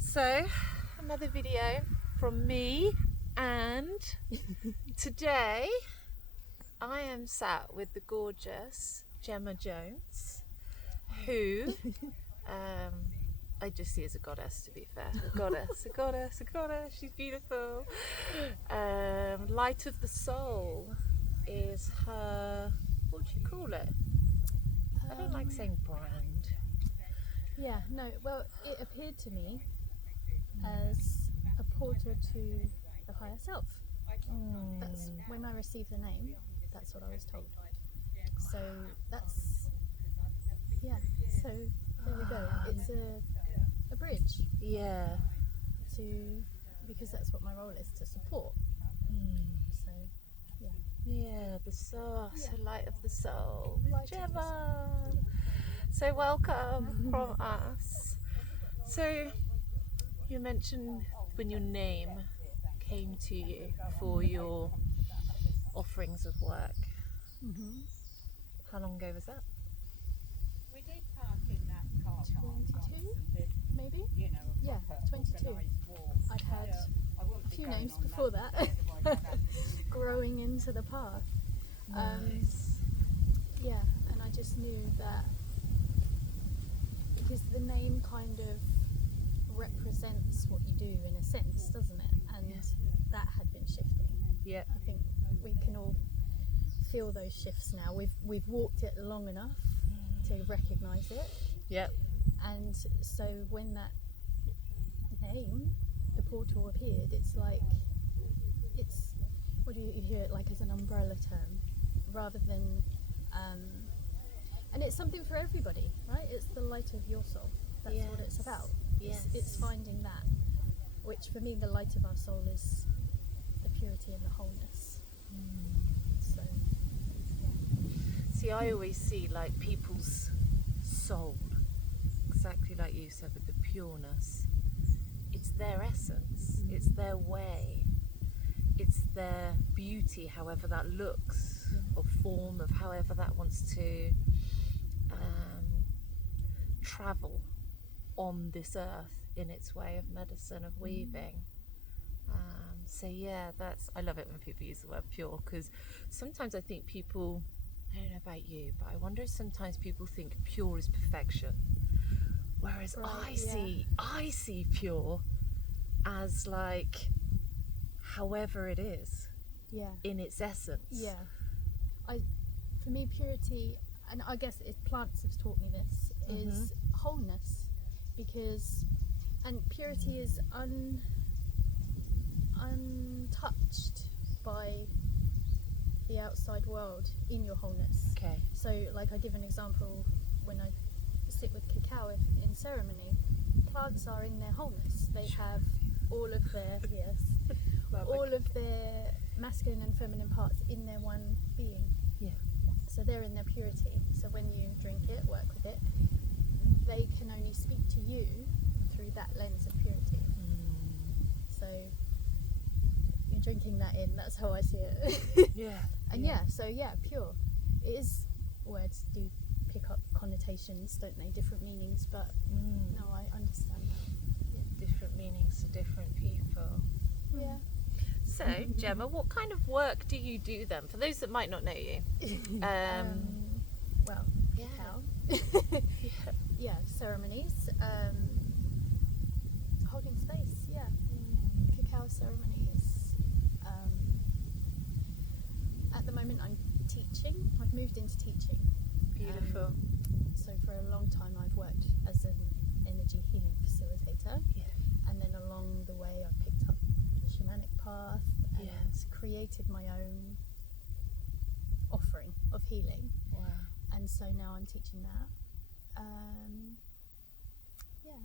So, another video from me, and today I am sat with the gorgeous Gemma Jones, who I just see as a goddess, to be fair. A goddess, a goddess, a goddess, she's beautiful. Light of the Soul is her, what do you call it? I don't like saying brand. Yeah, no, well, it appeared to me as a portal to the higher self. That's when I received the name, that's what I was told. So that's, yeah, so there we go. It's a bridge. Yeah. Because that's what my role is, to support. So, yeah. Yeah, the soul, so light of the soul. Light of the Gemma. So welcome from us. So you mentioned when your name came to you for your offerings of work. How long ago was that? We did park in that car park. 22, maybe? You know, Yeah, 22. I'd had a few names before that, growing into the path. Yeah, and I just knew that because the name kind of represents what you do in a sense, doesn't it? And that had been shifting. Yeah. I think we can all feel those shifts now. We've walked it long enough to recognise it. Yep. And so when that name, the portal, appeared, it's like, it's, what do you hear it like as an umbrella term, rather than, and it's something for everybody, right? It's the light of your soul. That's what it's about. Yes. It's finding that, which for me, the light of our soul is the purity and the wholeness. So, See, I always see like people's soul, exactly like you said, with the pureness. It's their essence, it's their way, it's their beauty, however that looks, or form of however that wants to travel on this earth in its way of medicine, of weaving. So yeah, I love it when people use the word pure, because sometimes I think people, I don't know about you, but I wonder if sometimes people think pure is perfection, whereas I see pure as like however it is, in its essence. For me, purity, and I guess plants have taught me this, is wholeness, and purity is untouched by the outside world in your wholeness. Okay. So, like, I give an example when I sit with cacao in ceremony. Plants are in their wholeness. They have all of their all of their masculine and feminine parts in their one being. Yeah. So they're in their purity. So when you drink it, work with it, they can only speak to you through that lens of purity. So you're drinking that in. That's how I see it. And pure. It is, words do pick up connotations, don't they? Different meanings, but no, I understand that. Different meanings to different people. Yeah. So, Gemma, what kind of work do you do then? For those that might not know you. Well, cacao. Ceremonies. Holding space, cacao ceremonies. At the moment I'm teaching. I've moved into teaching. Beautiful. So for a long time I've worked as an energy healing facilitator. And then along the way I've picked up the shamanic path and created my own offering of healing. And so now I'm teaching that.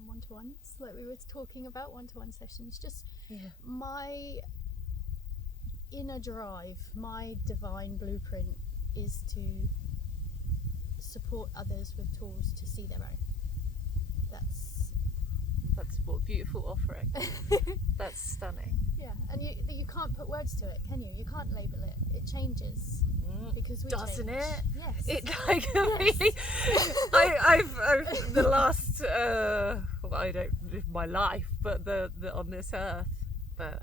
One-to-ones, like we were talking about, one-to-one sessions. Just my inner drive, my divine blueprint is to support others with tools to see their own. That's what a beautiful offering. That's stunning. Yeah, and you can't put words to it, can you? You can't label it. It changes because we doesn't change. it? Yes. It like I've the last that I don't live my life, but the on this earth, but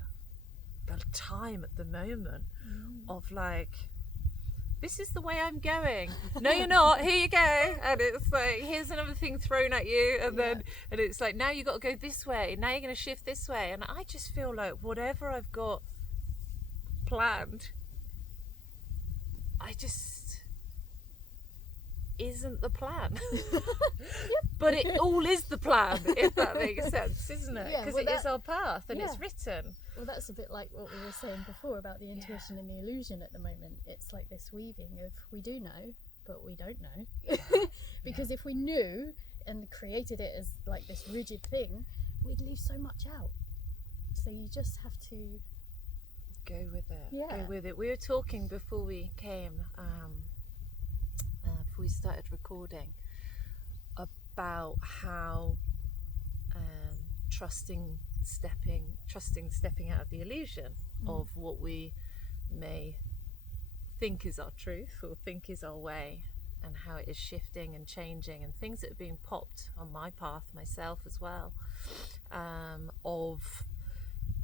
the time at the moment of like, this is the way I'm going. No, you're not. Here you go. And it's like, here's another thing thrown at you. And then, and it's like, now you got to go this way. Now you're going to shift this way. And I just feel like whatever I've got planned, I just isn't the plan. But it all is the plan, if that makes sense, isn't it? Because it is our path and it's written. Well, that's a bit like what we were saying before about the intuition and the illusion at the moment. It's like this weaving of we do know, but we don't know. Because if we knew and created it as like this rigid thing, we'd leave so much out. So you just have to go with it. Yeah. Go with it. We were talking before we came, before we started recording, about how trusting stepping out of the illusion of what we may think is our truth or think is our way, and how it is shifting and changing, and things that are being popped on my path myself as well, of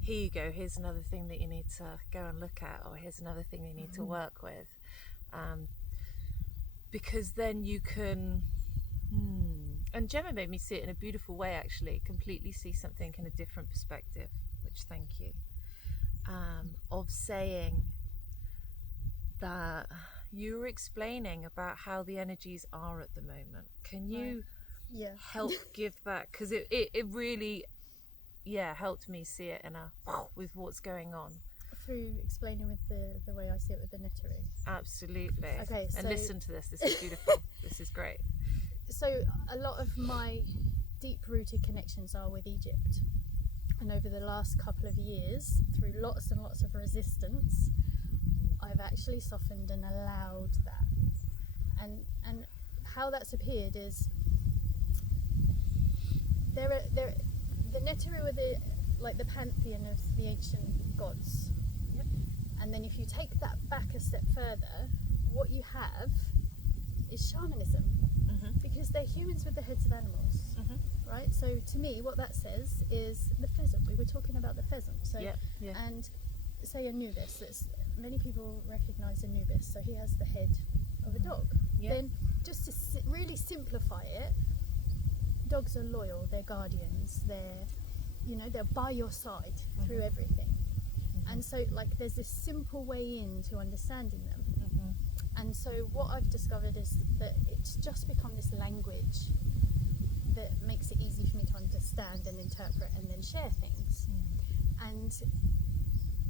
here you go, here's another thing that you need to go and look at, or here's another thing you need to work with, because then you can and Gemma made me see it in a beautiful way, actually, completely see something in a different perspective, which thank you, of saying that you were explaining about how the energies are at the moment. Can you help give that, because it really helped me see it in a with what's going on through explaining with the way I see it with the Neptune. Absolutely. Okay, and listen to this is beautiful. This is great. So a lot of my deep-rooted connections are with Egypt, and over the last couple of years, through lots and lots of resistance, I've actually softened and allowed that. And how that's appeared is the Neteru are the pantheon of the ancient gods. Yep. And then if you take that back a step further, what you have is shamanism. Because they're humans with the heads of animals, right? So to me, what that says is the pheasant. We were talking about the pheasant. So, and say Anubis. Many people recognise Anubis. So he has the head of a dog. Yep. Then, just to really simplify it, dogs are loyal. They're guardians. They're by your side through everything. And so, like, there's this simple way into understanding them. And so what I've discovered is that it's just become this language that makes it easy for me to understand and interpret and then share things. And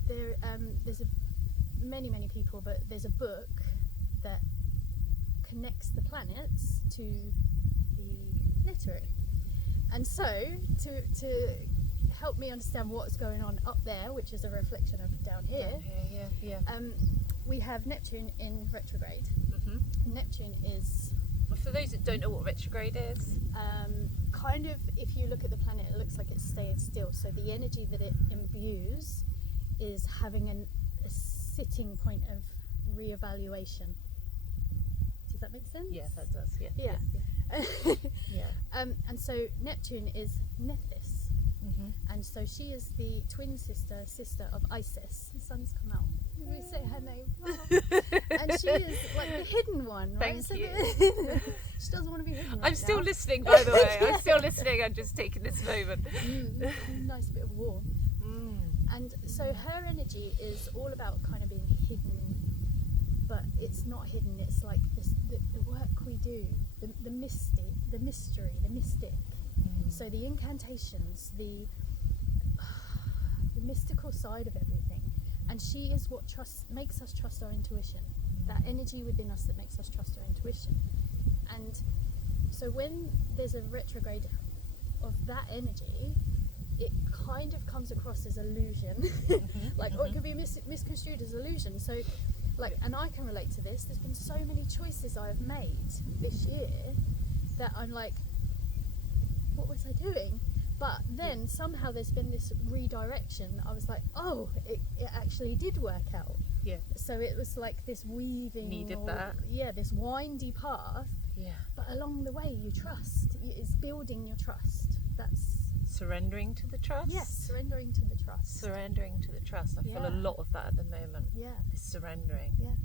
there's many people, but there's a book that connects the planets to the Neteru. And so to help me understand what's going on up there, which is a reflection of down here, we have Neptune in retrograde. Neptune is... For those that don't know what retrograde is, kind of, if you look at the planet, it looks like it's staying still. So the energy that it imbues is having a sitting point of reevaluation. Does that make sense? Yeah, that does. And so Neptune is Nephthys. And so she is the twin sister of Isis. The sun's come out. We say her name. And she is like the hidden one, right? Thank you. She doesn't want to be hidden. I'm still listening, by the way. I'm still listening. I'm just taking this moment. Nice bit of warmth. And so her energy is all about kind of being hidden, but it's not hidden. It's like this, the work we do, the mystery, the mystic. So the incantations, the mystical side of everything. And she is what makes us trust our intuition. That energy within us that makes us trust our intuition. And so when there's a retrograde of that energy, it kind of comes across as illusion. Or it could be misconstrued as illusion. So, and I can relate to this. There's been so many choices I have made this year that I'm like, what was I doing? But then somehow there's been this redirection. I was like, oh, it actually did work out. Yeah. So it was like this weaving. Needed that. Yeah, this windy path. Yeah. But along the way, you trust. It's building your trust. That's surrendering to the trust. Yes, surrendering to the trust. Surrendering to the trust. I feel a Yeah. lot of that at the moment. Yeah. This surrendering. Yeah.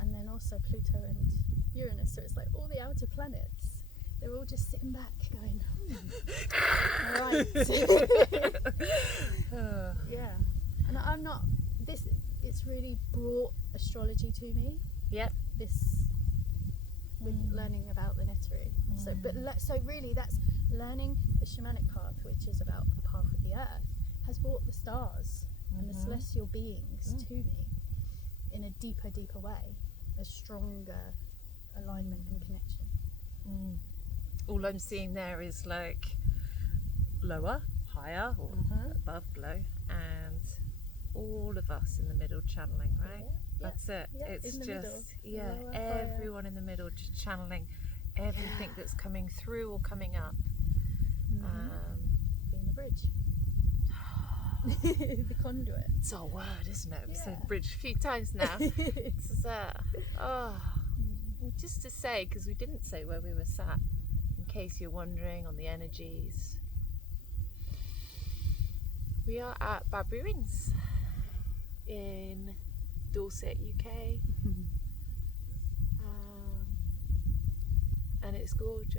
And then also Pluto and Uranus, so it's like all the outer planets, they're all just sitting back going, right. Yeah. And I'm not, it's really brought astrology to me. Yep. This, with learning about the Neteru. So, so really that's learning the shamanic path, which is about the path of the earth, has brought the stars and the celestial beings to me in a deeper way, a stronger alignment and connection. All I'm seeing there is like lower, higher, or above, below, and all of us in the middle channeling, right? Yeah. That's it. Yeah, It's in the just, middle. Lower, higher. everyone in the middle just channeling everything that's coming through or coming up. Being the bridge. The conduit. It's our word, isn't it? We've said bridge a few times now. It's just to say, because we didn't say where we were sat, in case you're wondering on the energies. We are at Bab Ruins in Dorset, UK. And it's gorgeous.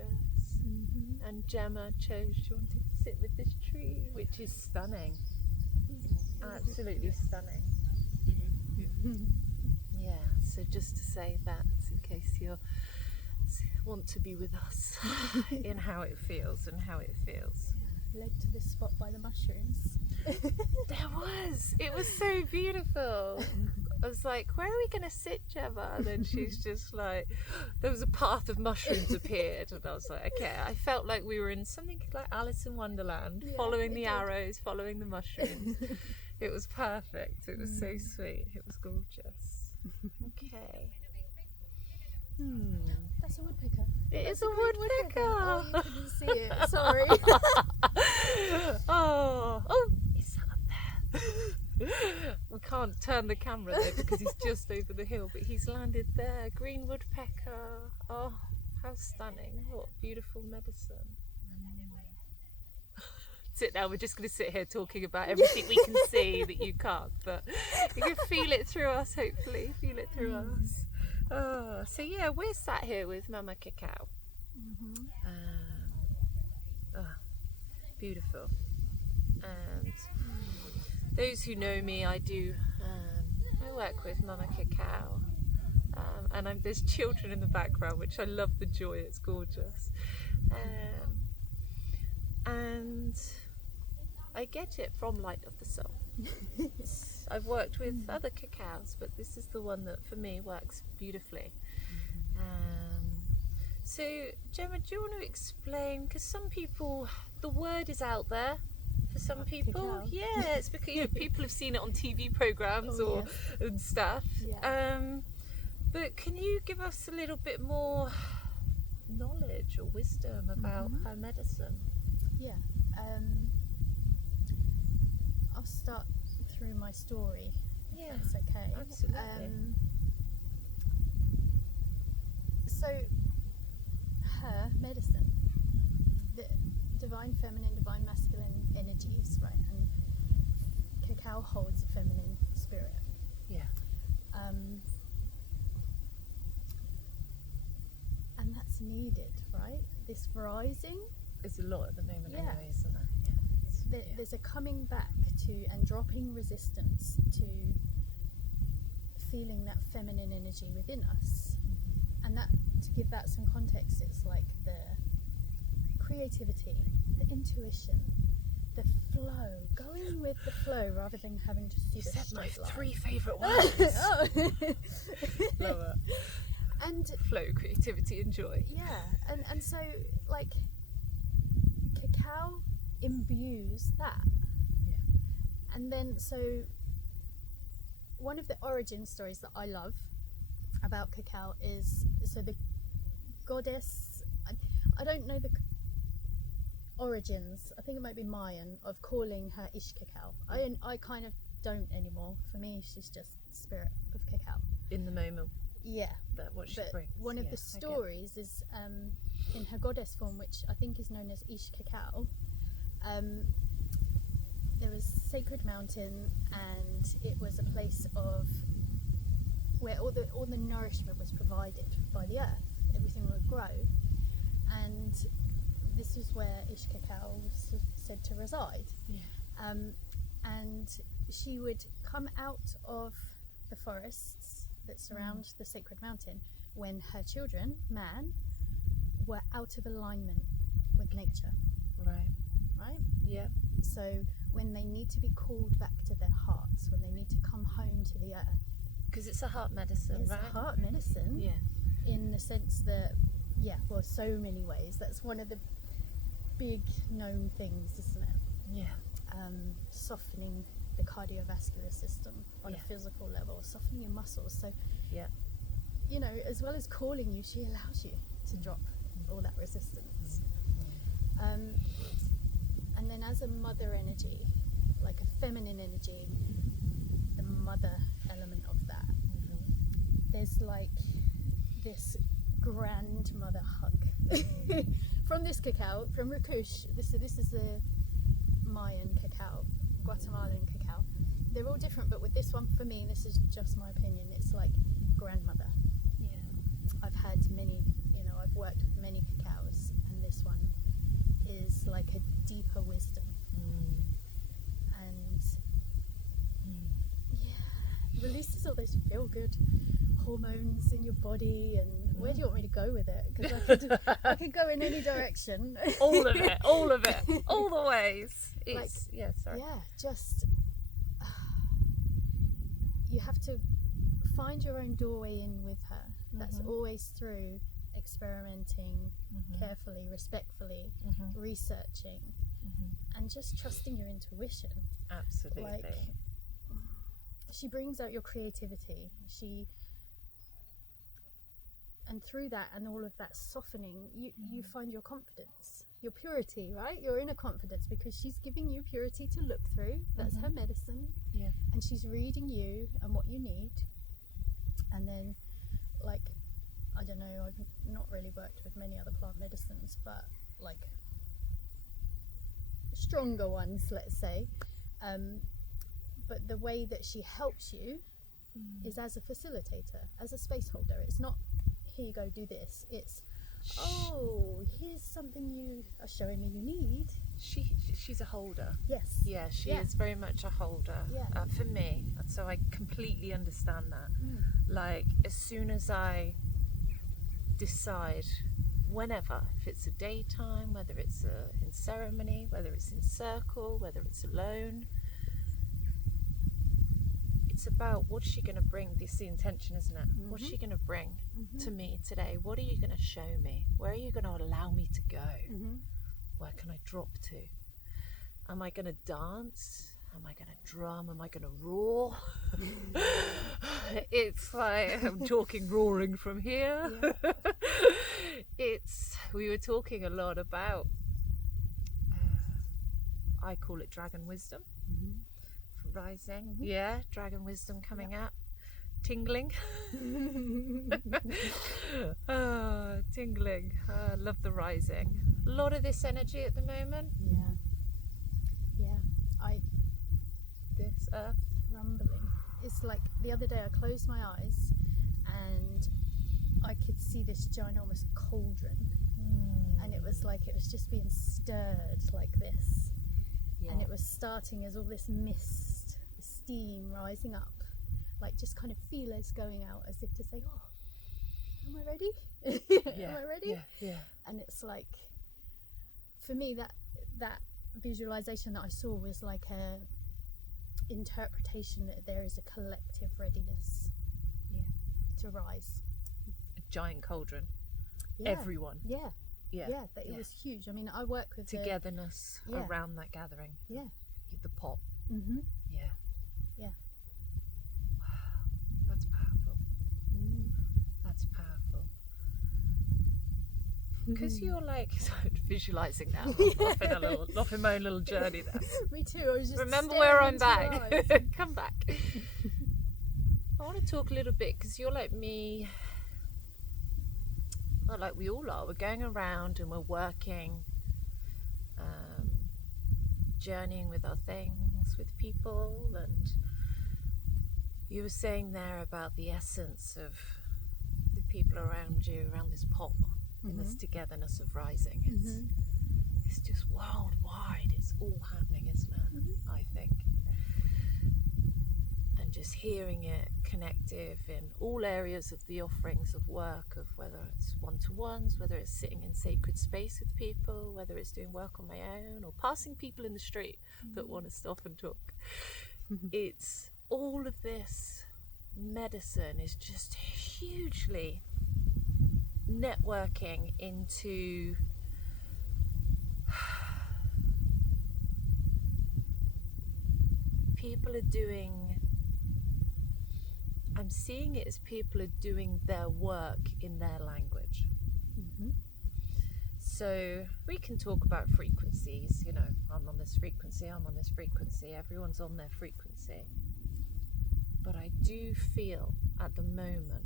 And Gemma chose she wanted to sit with this tree, which is stunning. Absolutely stunning. Yeah, so just to say that, in case you want to be with us in how it feels. Led to this spot by the mushrooms. It was so beautiful. I was like, where are we going to sit, Gemma? And then she's just like, there was a path of mushrooms appeared. And I was like, okay, I felt like we were in something like Alice in Wonderland, following the arrows, following the mushrooms. It was perfect. It was so sweet. It was gorgeous. Okay. That's a woodpecker. It is a woodpecker. Oh, you couldn't see it. Sorry. Oh, he's sat up there. We can't turn the camera there because he's just over the hill, but he's landed there. Green woodpecker. Oh, how stunning. What beautiful medicine. Sit now, we're just going to sit here talking about everything we can see that you can't, but you can feel it through us, hopefully. Feel it through us. Oh, so yeah, we're sat here with Mama Cacao. Beautiful. And those who know me, I work with Mama Cacao. And there's children in the background, which I love the joy, it's gorgeous. And I get it from Light of the Soul. I've worked with other cacaos, but this is the one that for me works beautifully. So Gemma, do you want to explain, because some people, the word is out there for some people. Cacao. Yeah, it's because people have seen it on TV programs and stuff. Yeah. But can you give us a little bit more knowledge or wisdom about her medicine? Yeah. I'll start through my story, if that's okay. Absolutely. So, her medicine, the divine feminine, divine masculine energies, right? And cacao holds a feminine spirit. Yeah. And that's needed, right? This rising. There's a lot at the moment anyway, isn't there? There's a coming back to and dropping resistance to feeling that feminine energy within us. And that, to give that some context, it's like the creativity, the intuition, the flow, going with the flow rather than having to see the said my straight line. 3 favourite words. Oh. Love it. And flow, creativity and joy. yeah, and so like cacao imbues that. Yeah. And then so one of the origin stories that I love about cacao is, so the goddess, I don't know the origins, I think it might be Mayan, of calling her Ish Cacao. I kind of don't anymore. For me, she's just spirit of cacao. In the moment. Yeah. That what she But brings. one of the stories is in her goddess form, which I think is known as Ish Cacao, there was Sacred Mountain, and it was a place of where all the nourishment was provided by the earth. Everything would grow, and this is where Ish Cacao was said to reside. And she would come out of the forests that surround the Sacred Mountain when her children, man, were out of alignment with nature. Right? Yeah. So when they need to be called back to their hearts, when they need to come home to the earth. Because it's a heart medicine, It's right? a heart medicine. Yeah. In the sense that, well, so many ways. That's one of the big known things, isn't it? Yeah. Softening the cardiovascular system on a physical level, softening your muscles. So, you know, as well as calling you, she allows you to drop all that resistance. And then as a mother energy, like a feminine energy, the mother element of that, there's like this grandmother hug from this cacao, from Rakush. This is the Mayan cacao, Guatemalan cacao. They're all different, but with this one, for me, this is just my opinion, it's like grandmother. I've had many, you know, I've worked with many cacaos, and this one is like a deeper wisdom. And releases all those feel good hormones in your body. And where do you want me to go with it? Because I could go in any direction. all of it, all the ways. It's, just you have to find your own doorway in with her. That's always through experimenting carefully, respectfully, researching, and just trusting your intuition. Absolutely. Like, she brings out your creativity. And through that and all of that softening, you find your confidence, your purity, right? Your inner confidence, because she's giving you purity to look through. That's her medicine. And she's reading you and what you need. And then, like, I don't know, I've not really worked with many other plant medicines, but like stronger ones, let's say. But the way that she helps you is as a facilitator, as a space holder. It's not, here you go, do this. It's, oh, here's something you are showing me you need. She's a holder. Yes. Yeah, she is very much a holder for me. So I completely understand that. Like, as soon as I decide, whenever, if it's a daytime, whether it's in ceremony, whether it's in circle, whether it's alone, it's about what's she going to bring. This is the intention, isn't it? What's she going to bring to me today? What are you going to show me? Where are you going to allow me to go? Where can I drop to? Am I going to dance? Am I going to drum? Am I going to roar? It's like, I'm talking roaring from here. We were talking a lot about, I call it dragon wisdom. Rising, dragon wisdom coming out, tingling. Tingling. I love the rising. A lot of this energy at the moment. This earth Rumbling. It's like the other day I closed my eyes and I could see this ginormous cauldron, and it was like it was just being stirred like this. And it was starting as all this mist, steam rising up, like just kind of feelers going out as if to say, oh, am I ready? Am I ready? And it's like, for me, that visualization that I saw was like a interpretation that there is a collective readiness to rise. A giant cauldron. Everyone. That it was huge. I mean, I work with togetherness around that gathering. The pot. Wow, that's powerful. That's powerful. Because you're like visualizing now. off in my own little journey there. Me too. I was just remember where I'm back. Come back. I want to talk a little bit, because you're like me. Well, like we all are. We're going around and we're working journeying with our things, with people. And you were saying there about the essence of the people around you, around this pot, in this togetherness of rising. It's just worldwide. It's all happening, isn't it? I think. And just hearing it connective in all areas of the offerings of work, of whether it's one-to-ones, whether it's sitting in sacred space with people, whether it's doing work on my own or passing people in the street that want to stop and talk. It's all of this medicine is just hugely networking into people are doing, I'm seeing it as people are doing their work in their language. So we can talk about frequencies, you know, I'm on this frequency, I'm on this frequency, everyone's on their frequency. But I do feel at the moment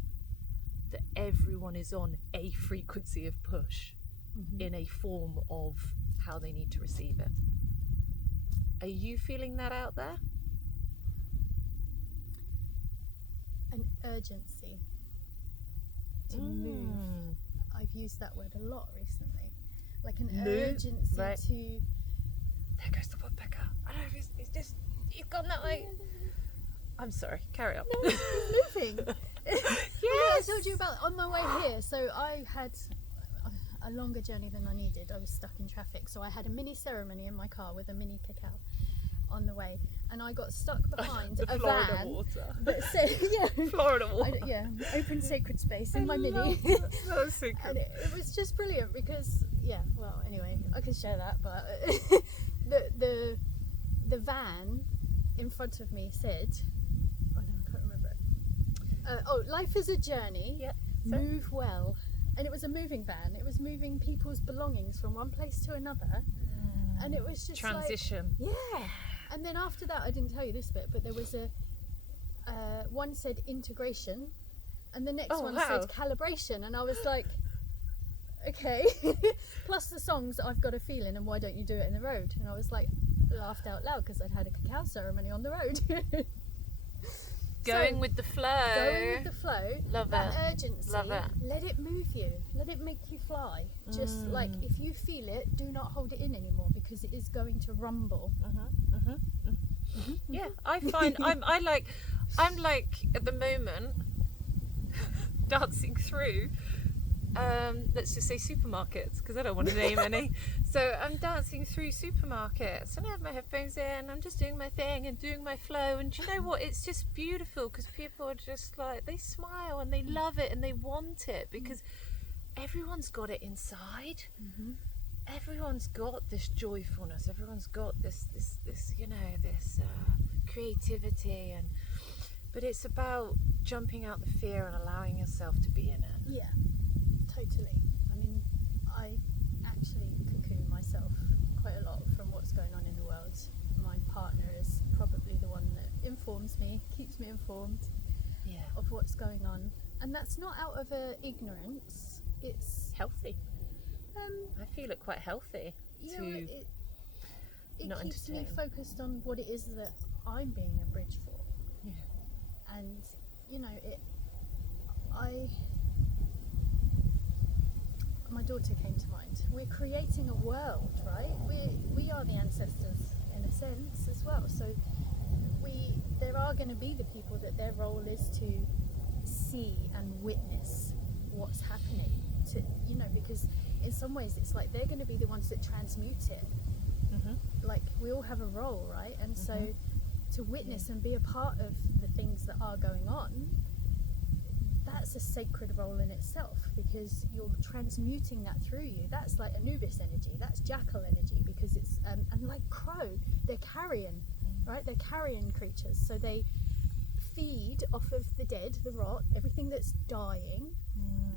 that everyone is on a frequency of push in a form of how they need to receive it. Are you feeling that out there? An urgency to move. I've used that word a lot recently. Like an urgency right. to... There goes the woodpecker. I don't know, it's just, you've gone that way. I'm sorry, carry on. No, it's moving. Yes! I told you about on my way here. So I had a longer journey than I needed. I was stuck in traffic. So I had a mini ceremony in my car with a mini cacao on the way. And I got stuck behind the a Florida van water. that said, Florida water. Open sacred space in my mini. That was so cool. And it was just brilliant because, well, anyway, I can share that, but the van in front of me said, oh no, I can't remember it. Life is a journey, move well. And it was a moving van. It was moving people's belongings from one place to another. And it was just transition. Like, and then after that, I didn't tell you this bit, but there was a one said integration, and the next one said calibration, and I was like, okay. Plus the songs, I've got a feeling, and why don't you do it in the road? And I was like, laughed out loud because I'd had a cacao ceremony on the road. Going with the flow. Going with the flow. Love that it. urgency. Love it. Let it move you. Let it make you fly. Just like if you feel it, do not hold it in anymore because it is going to rumble. Yeah, I find I'm like at the moment dancing through let's just say supermarkets because I don't want to name any. So I'm dancing through supermarkets and I have my headphones in, I'm just doing my thing and doing my flow, and do you know what, it's just beautiful because people are just like, they smile and they love it and they want it because everyone's got it inside. Everyone's got this joyfulness, everyone's got this you know, this creativity, and but it's about jumping out the fear and allowing yourself to be in it. Yeah, totally. I mean, I actually cocoon myself quite a lot from what's going on in the world. My partner is probably the one that informs me, keeps me informed of what's going on, and that's not out of ignorance. It's healthy. I feel it quite healthy to it not keeps me entertain. focused on what it is that I'm being a bridge for. And you know, my daughter came to mind. We're creating a world, right? We are the ancestors in a sense as well. So there are going to be the people that their role is to see and witness what's happening. To, you know, because in some ways it's like they're going to be the ones that transmute it. Like we all have a role, right? And so to witness and be a part of the things that are going on, that's a sacred role in itself because you're transmuting that through you. That's like Anubis energy, that's jackal energy, because it's and like crow, they're carrion, right? They're carrion creatures, so they feed off of the dead, the rot, everything that's dying,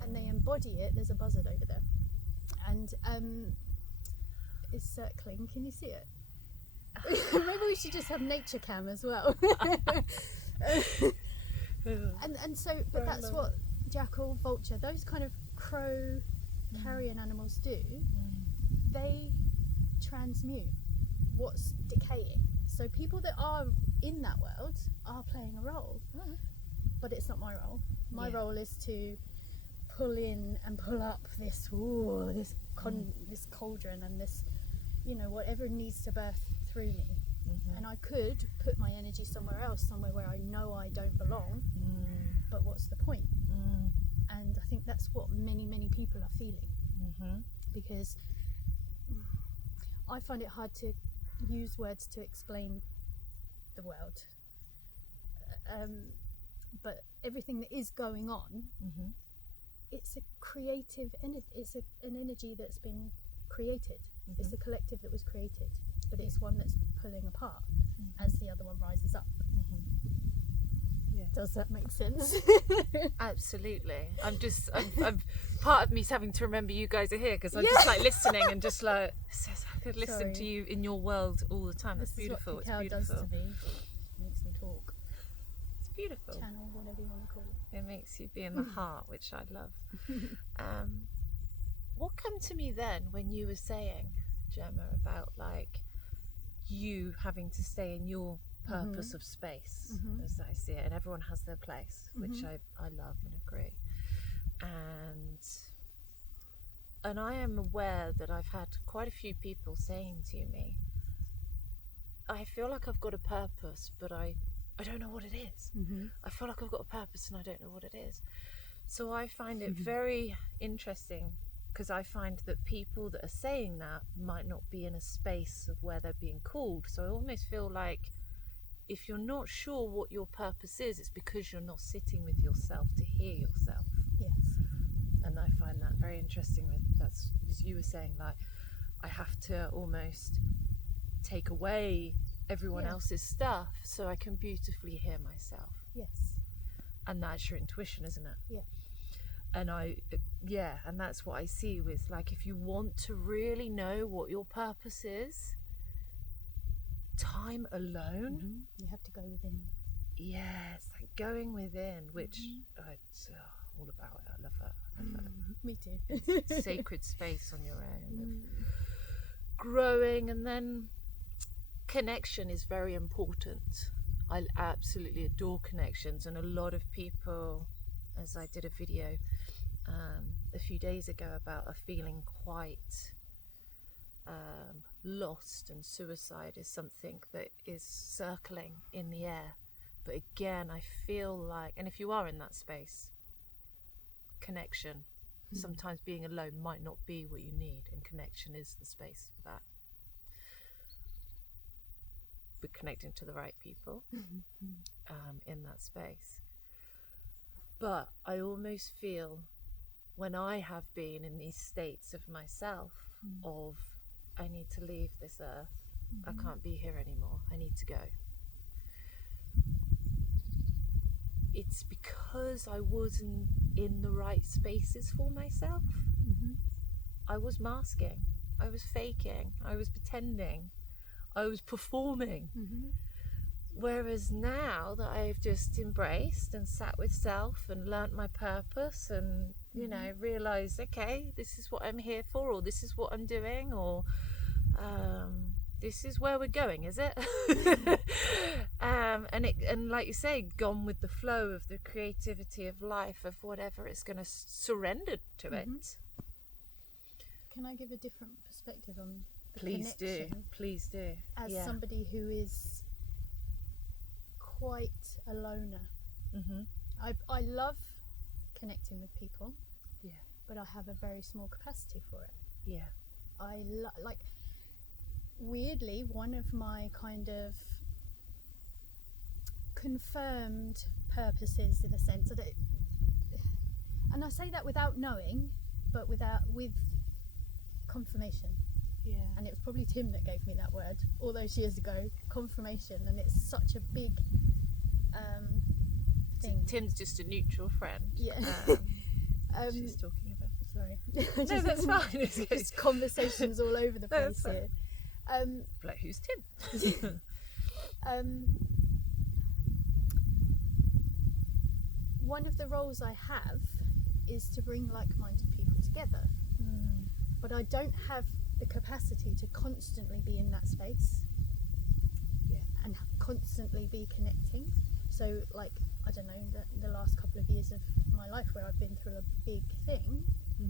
and they embody it. There's a buzzard over there, and it's circling. Can you see it? Maybe we should just have nature cam as well. and so, but that's what jackal, vulture, those kind of crow carrion animals do. They transmute what's decaying. So people that are in that world are playing a role, but it's not my role. My role is to pull in and pull up this this cauldron and this, you know, whatever needs to birth through me. And I could put my energy somewhere else, somewhere where I know I don't belong, but what's the point? And I think that's what many people are feeling, because I find it hard to use words to explain the world, but everything that is going on, it's a creative energy. It's an energy that's been created. It's a collective that was created, but it's one that's pulling apart as the other one rises up. Does that make sense? Absolutely. I'm part of me's having to remember you guys are here, because I'm just like listening and just like, I could listen to you in your world all the time. That's beautiful. This is what Cacao does to me. Makes me talk. It's beautiful. Channel, whatever you want to call it. It makes you be in the heart, which I love. What came to me then when you were saying, Gemma, about like you having to stay in your purpose of space, as I see it, and everyone has their place, which I love and agree. And I am aware that I've had quite a few people saying to me, I feel like I've got a purpose, but I don't know what it is. I feel like I've got a purpose and I don't know what it is. So I find it very interesting, because I find that people that are saying that might not be in a space of where they're being called. So I almost feel like if you're not sure what your purpose is, it's because you're not sitting with yourself to hear yourself. Yes. And I find that very interesting. That's, as you were saying, like I have to almost take away everyone else's stuff so I can beautifully hear myself. Yes. And that's your intuition, isn't it? Yeah. And and that's what I see with, like, if you want to really know what your purpose is, time alone, you have to go within. Yes, like going within, which it's all about it. I love that. Me too. Sacred space on your own, of growing, and then connection is very important. I absolutely adore connections, and a lot of people, as I did a video a few days ago about a feeling quite lost, and suicide is something that is circling in the air. But again, I feel like, and if you are in that space, connection, sometimes being alone might not be what you need, and connection is the space for that. But connecting to the right people in that space. But I almost feel, when I have been in these states of myself, of I need to leave this earth, I can't be here anymore, I need to go. It's because I wasn't in the right spaces for myself. I was masking, I was faking, I was pretending, I was performing. Whereas now that I've just embraced and sat with self and learnt my purpose, and you know, realised, okay, this is what I'm here for, or this is what I'm doing, or this is where we're going, is it? And like you say, gone with the flow of the creativity of life, of whatever it's going to surrender to it. Can I give a different perspective on the Please connection? Please do. As somebody who is quite a loner, I love connecting with people, but I have a very small capacity for it. I like, weirdly, one of my kind of confirmed purposes, in a sense, and I say that without knowing, but with confirmation. And it was probably Tim that gave me that word all those years ago, confirmation, and it's such a big thing. Tim's just a neutral friend. She's talking about. Sorry. No, that's fine. It's just conversations all over the place here. Like, who's Tim? One of the roles I have is to bring like-minded people together, but I don't have the capacity to constantly be in that space. constantly be connecting. So like, I don't know, the last couple of years of my life where I've been through a big thing,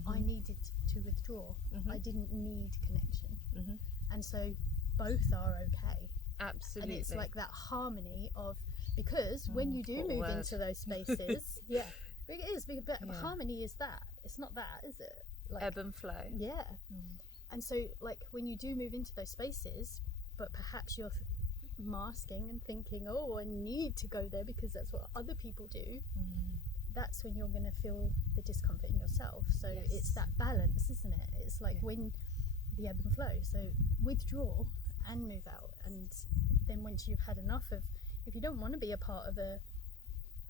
I needed to withdraw. I didn't need connection. And so both are okay. Absolutely. And it's like that harmony of, because when you do move into those spaces, yeah, it is, but harmony is that. It's not that, is it? Like, ebb and flow. Yeah. And so like when you do move into those spaces, but perhaps you're masking and thinking, oh, I need to go there because that's what other people do, that's when you're going to feel the discomfort in yourself. So it's that balance, isn't it? It's like when the ebb and flow. So withdraw and move out, and then once you've had enough of, if you don't want to be a part of a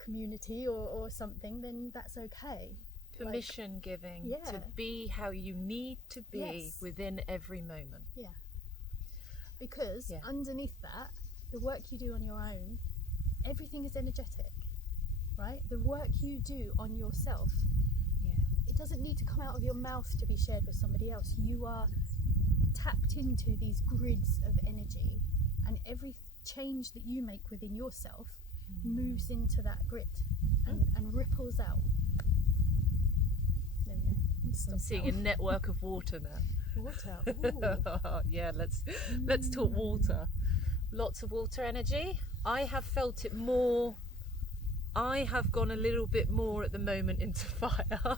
community or something, then that's okay. Permission giving to be how you need to be within every moment. Yeah. Because underneath that, the work you do on your own, everything is energetic, right? The work you do on yourself, it doesn't need to come out of your mouth to be shared with somebody else. You are tapped into these grids of energy, and every change that you make within yourself moves into that grid and ripples out. There we go. I'm seeing a network of water now. Water. Yeah, let's talk water. Lots of water energy. I have felt it more. I have gone a little bit more at the moment into fire,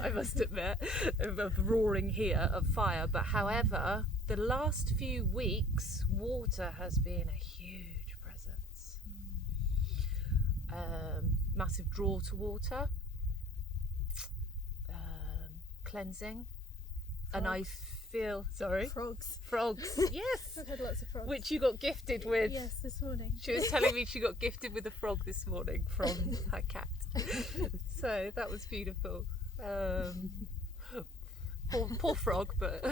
I must admit, of roaring here of fire. But however, the last few weeks, water has been a huge presence. Massive draw to water, cleansing. Frogs. And I feel, Frogs. Yes. I've had lots of frogs. Which you got gifted with. Yes, this morning. She was telling me she got gifted with a frog this morning from her cat. So that was beautiful. Poor frog, but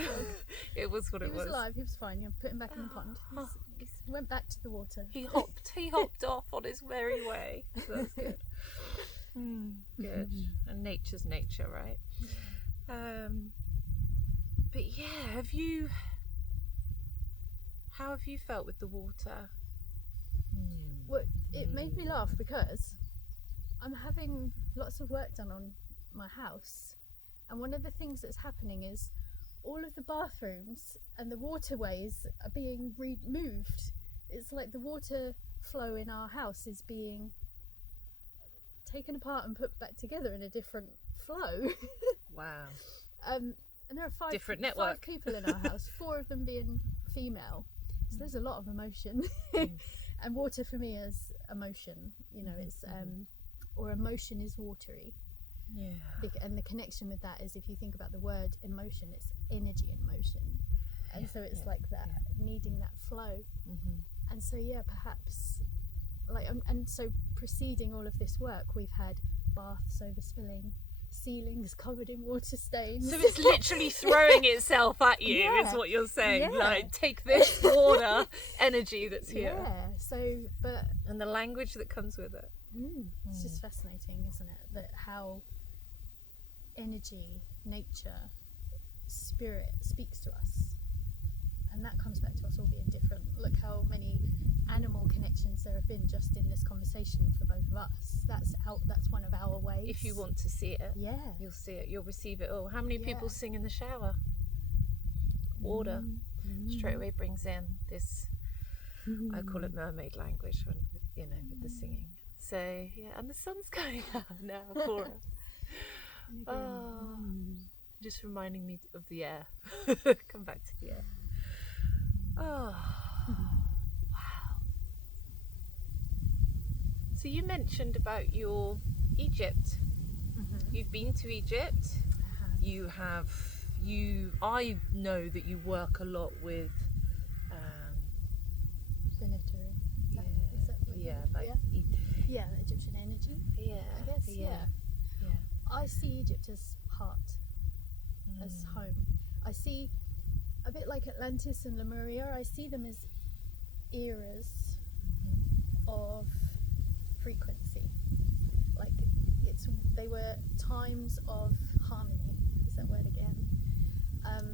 it was what it was. He was alive, he was fine. You put him back in the pond. He went back to the water. He hopped off on his merry way. So that's good. Good. And nature's nature, right? But yeah, how have you felt with the water? Well, it made me laugh because I'm having lots of work done on my house, and one of the things that's happening is all of the bathrooms and the waterways are being removed. It's like the water flow in our house is being taken apart and put back together in a different flow. Wow. And there are five people in our house, 4 of them being female. So there's a lot of emotion. And water for me is emotion. You know, it's or emotion is watery. Yeah. And the connection with that is, if you think about the word emotion, it's energy in motion. And so it's like that, needing that flow. And so perhaps like, and so preceding all of this work, we've had baths overspilling, ceilings covered in water stains. So it's literally throwing itself at you, is what you're saying. Like, take this water energy that's here. And the language that comes with it. It's just fascinating, isn't it? That how energy, nature, spirit speaks to us. And that comes back to us all being different. Look how many animal connections there have been just in this conversation for both of us. That's one of our ways. If you want to see it, you'll see it, you'll receive it all. How many people sing in the shower? Water straight away brings in this, I call it mermaid language, when, with the singing. So and the sun's going out now for us. Just reminding me of the air. Come back to the air. Oh, wow. So you mentioned about your Egypt. You've been to Egypt. I know that you work a lot with Egyptian energy. I guess. I see Egypt as heart, as home. I see, a bit like Atlantis and Lemuria, I see them as eras of frequency. Like they were times of harmony. Is that word again?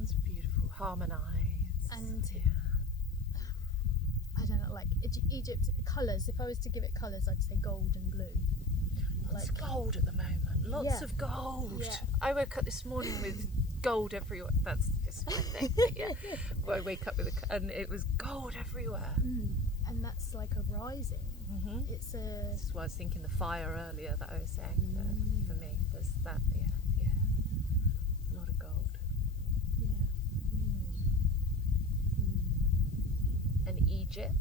It's beautiful. Harmonize. And I don't know, like Egypt colours. If I was to give it colours, I'd say gold and blue. It's gold at the moment. Lots of gold. Yeah. I woke up this morning with gold everywhere. That's just my thing. But yeah, well, I wake up with and it was gold everywhere. And that's like a rising. It's a. That's why I was thinking the fire earlier that I was saying. That for me, there's that. Yeah. A lot of gold. Yeah. And Egypt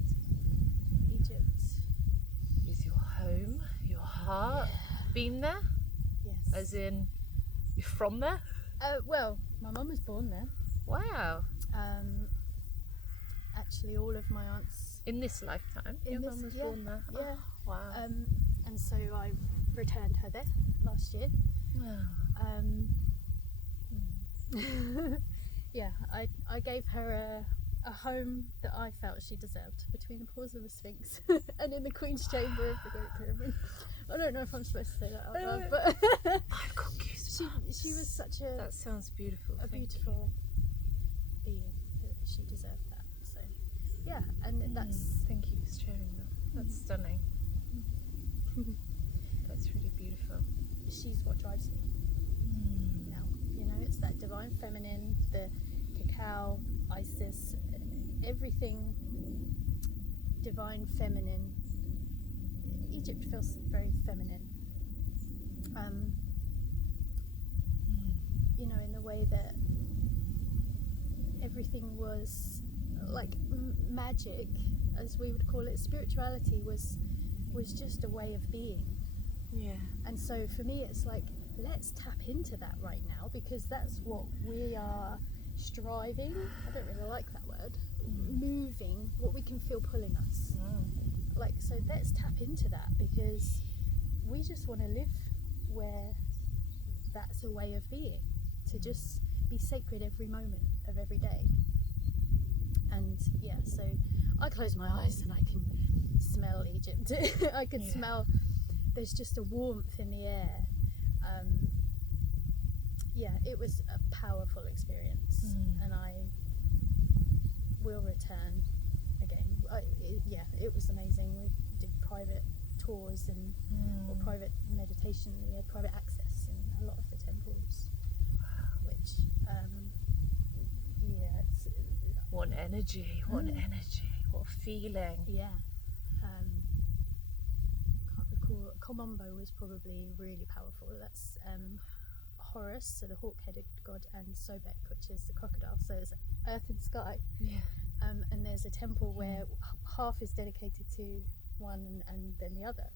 is your home, your heart. Been there? Yes. As in, you're from there? Well, my mum was born there. Wow. Actually, all of my aunts. In this lifetime? Your mum was born there? Yeah. Oh, wow. And so I returned her there last year. Yeah, I gave her a home that I felt she deserved between the paws of the Sphinx and in the Queen's Chamber of the Great Pyramid. I don't know if I'm supposed to say that out loud, but I've got goosebumps. she was such a That sounds beautiful. beautiful being. She deserved that. So yeah, and that's. Thank you for sharing that. That's stunning. That's really beautiful. She's what drives me now. You know, it's that divine feminine, the cacao, Isis, everything divine feminine. Egypt feels very feminine. You know, in the way that everything was like magic, as we would call it. Spirituality was just a way of being. Yeah. And so for me, it's like, let's tap into that right now, because that's what we are striving. I don't really like that word. Moving, what we can feel pulling us. Like, so let's tap into that, because we just want to live where that's a way of being, to just be sacred every moment of every day. And yeah, so I close my eyes and I can smell Egypt. I can smell, there's just a warmth in the air. Yeah, it was a powerful experience, and I will return again. It was amazing. We did private tours and or private meditation. We had private access in a lot of the temples, which it's, what energy, what energy, what feeling. yeah. Can't recall. Komombo was probably really powerful. That's Horus, so the hawk-headed god, and Sobek, which is the crocodile. So it's earth and sky. Yeah. And there's a temple where half is dedicated to one and then the other.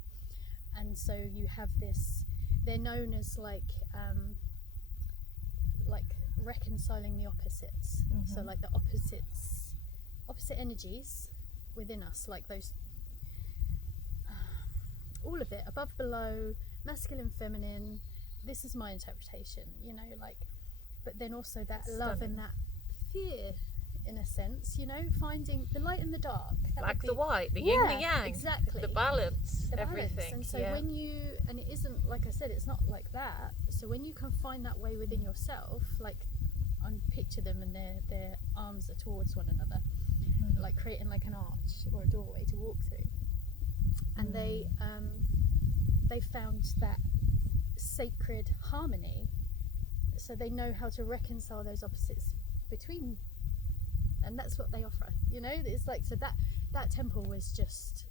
And so you have this, they're known as like reconciling the opposites. So like the opposite energies within us, like those, all of it, above, below, masculine, feminine. This is my interpretation, you know, like, but then also that love and that fear, in a sense, you know, finding the light and the dark. Black, the white, the yin, the yang. Exactly. The balance, everything. And so when you, and it isn't, like I said, it's not like that. So when you can find that way within yourself, like, picture them and their arms are towards one another, like creating like an arch or a doorway to walk through. And they found that sacred harmony, so they know how to reconcile those opposites between, and that's what they offer, you know. It's like, so that temple was just,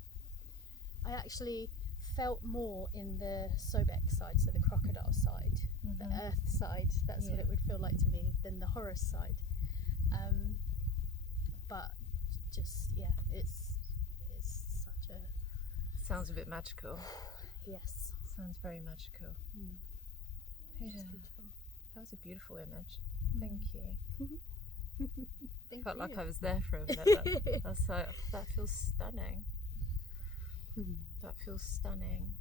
I actually felt more in the Sobek side, so the crocodile side, the earth side, that's what it would feel like to me, than the Horus side. But just, yeah, it's such a, sounds a bit magical. yes, Sounds very magical. it's beautiful. That was a beautiful image. Thank you. Thank Felt you. like I was there for a minute. That's like, that feels stunning. That feels stunning.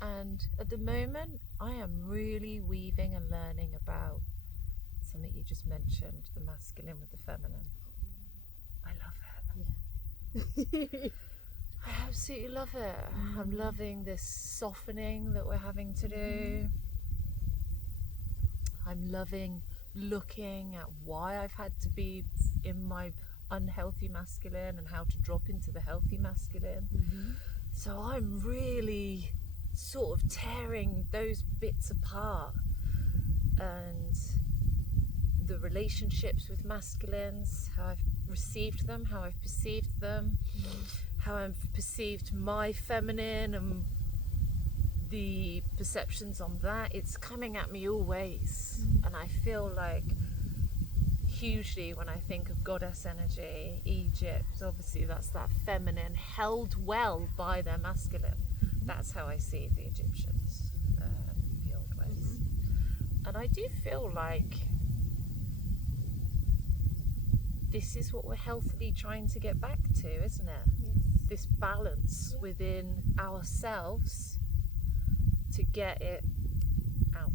And at the moment, I am really weaving and learning about something you just mentioned, the masculine with the feminine. I love it. Yeah. I absolutely love it. I'm loving this softening that we're having to do. I'm loving looking at why I've had to be in my unhealthy masculine and how to drop into the healthy masculine. So I'm really sort of tearing those bits apart, and the relationships with masculines, how I've received them, how I've perceived them, how I've perceived my feminine and the perceptions on that. It's coming at me all ways, and I feel like hugely when I think of goddess energy, Egypt, obviously that's that feminine held well by their masculine. That's how I see the Egyptians, the old ways. And I do feel like this is what we're healthily trying to get back to, isn't it? Yes. This balance within ourselves to get it out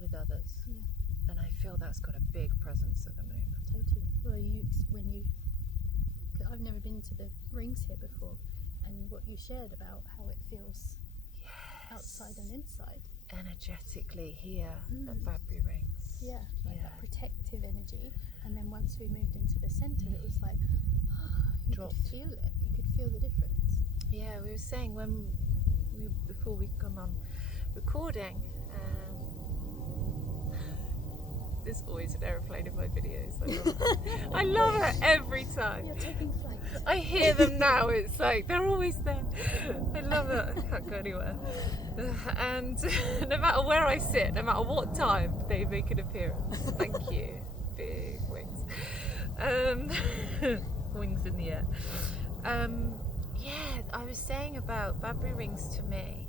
with others. Yeah. And I feel that's got a big presence at the moment. Totally. Well, I've never been to the rings here before, and what you shared about how it feels outside and inside. Energetically here at Babri Rings. Yeah, like that protective energy. And then once we moved into the centre, it was like, you could feel it. You could feel the difference. Yeah, we were saying before we come on recording, there's always an aeroplane in my videos. I love it every time. You're taking flight. I hear them now. It's like they're always there. I love it. I can't go anywhere. And no matter where I sit, no matter what time, they make an appearance. Thank you. Big wings. Wings in the air. Yeah, I was saying about Babri Rings to me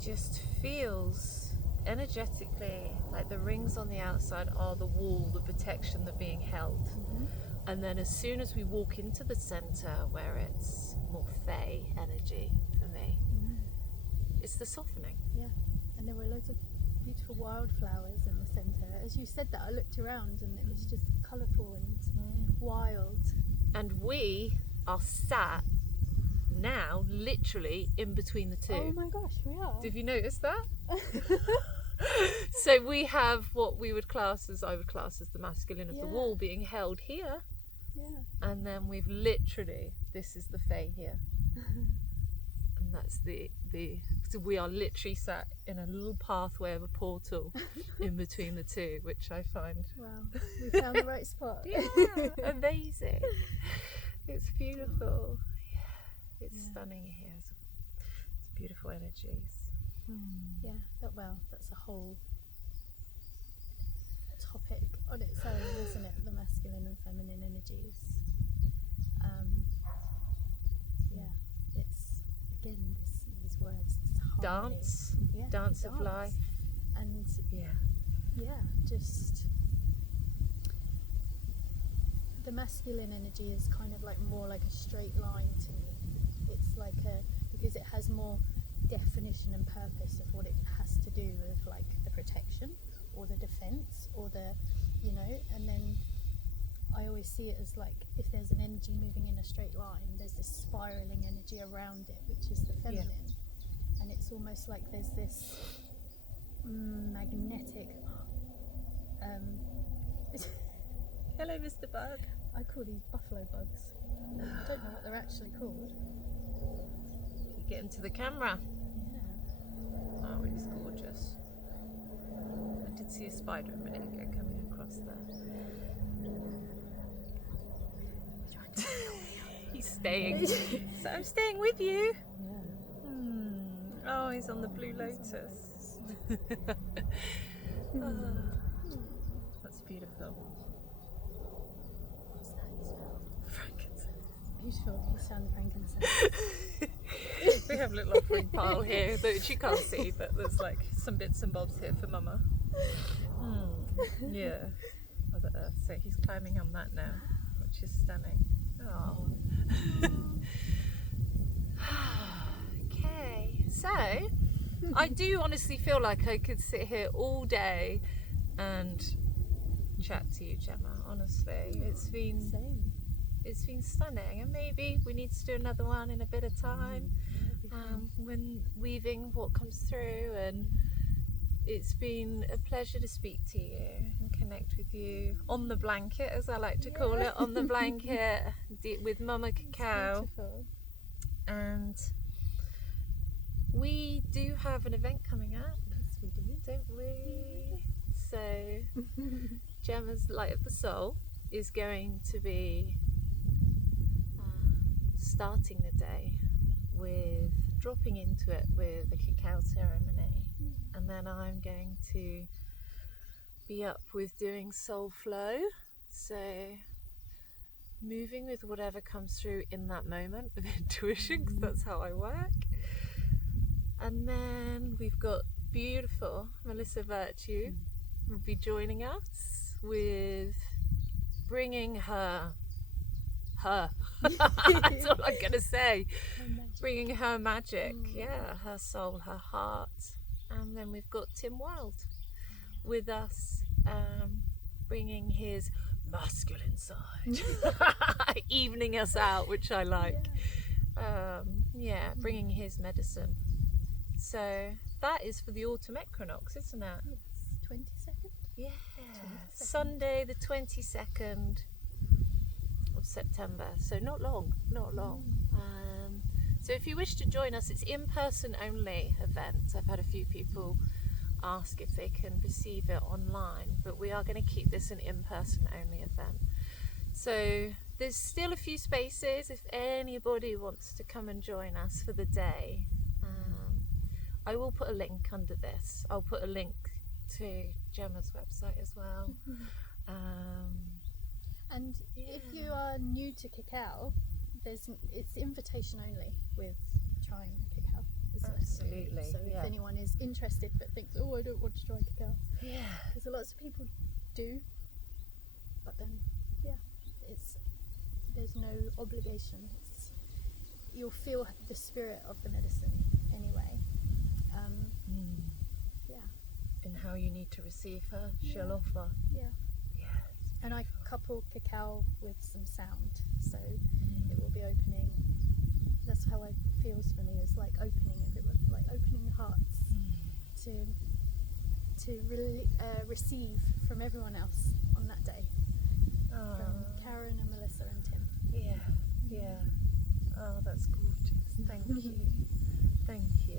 just feels energetically like the rings on the outside are the wall, the protection, the being held. And then as soon as we walk into the centre where it's more Fae energy for me, it's the softening. Yeah, and there were loads of beautiful wildflowers in the centre. As you said that, I looked around and it was just colourful and wild. And we are sat now literally in between the two. Oh my gosh, we are. Have you noticed that? So we have what we would class as, I would class as the masculine of the wall being held here. Yeah. And then we've literally, this is the Fae here. And that's so we are literally sat in a little pathway of a portal in between the two, which I find... Wow, we found the right spot. Yeah, amazing. It's beautiful. Yeah, it's stunning here. It's beautiful energies. Yeah, that's a whole topic on its own, isn't it? The masculine and feminine energies. It's again these words, this harmony. Dance of life, and just the masculine energy is kind of like more like a straight line to me. It's like because it has more definition and purpose of what it has to do with, like the protection or the defense or the, and then I always see it as like if there's an energy moving in a straight line, there's this spiraling energy around it, which is the feminine, and it's almost like there's this magnetic hello Mr. Bug. I call these buffalo bugs. I don't know what they're actually called. Get into the camera. Yeah. Oh, he's gorgeous. I did see a spider a minute ago coming across there. He's staying. So I'm staying with you. Yeah. Oh, he's on the blue lotus. That's beautiful. What's that you smell? Frankincense. Beautiful. You sound frankincense. We have a little offering pile here that you can't see, but there's like some bits and bobs here for Mama. Yeah. Mother Earth. So he's climbing on that now, which is stunning. Oh. Okay. So I do honestly feel like I could sit here all day and chat to you, Gemma. Honestly, it's been stunning, and maybe we need to do another one in a bit of time, when weaving what comes through, and It's been a pleasure to speak to you and connect with you on the blanket, as I like to call it, on the blanket with Mama Cacao. Beautiful. And we do have an event coming up, Yes, we do. don't we? So Gemma's Light of the Soul is going to be starting the day with dropping into it with a cacao ceremony, and then I'm going to be up with doing soul flow, so moving with whatever comes through in that moment with intuition, because that's how I work. And then we've got beautiful Melissa Virtue will be joining us with bringing her that's all I'm gonna say, bringing her magic, her soul, her heart. And then we've got Tim Wild with us, bringing his masculine side, evening us out, which I like. Bringing his medicine. So that is for the autumn equinox, isn't it? Yes, 22nd. Yeah, 22nd. Sunday the 22nd of September, so not long. So if you wish to join us, it's in-person only event. I've had a few people ask if they can receive it online, but we are going to keep this an in-person only event. So there's still a few spaces if anybody wants to come and join us for the day. I will put a link under this. I'll put a link to Gemma's website as well. And if you are new to cacao, it's invitation only with trying cacao, isn't it? Absolutely. So if anyone is interested but thinks, oh, I don't want to try cacao, because lots of people do, but then there's no obligation. You'll feel the spirit of the medicine anyway. And how you need to receive her, she'll offer. And I couple cacao with some sound, so it will be opening. That's how it feels for me. It's like opening everyone, like opening hearts to really receive from everyone else on that day. From Karen and Melissa and Tim. Yeah. Oh, that's gorgeous. Thank you. Thank you.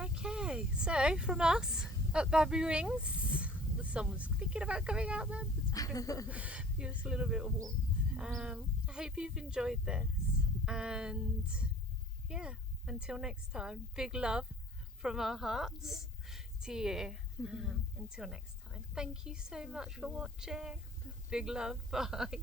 Okay, so from us at Babby Wings, the sun was thinking about coming out then. It's beautiful. Just a little bit of warmth. I hope you've enjoyed this, and until next time, big love from our hearts to you. Until next time, thank you so much for watching. Big love. Bye.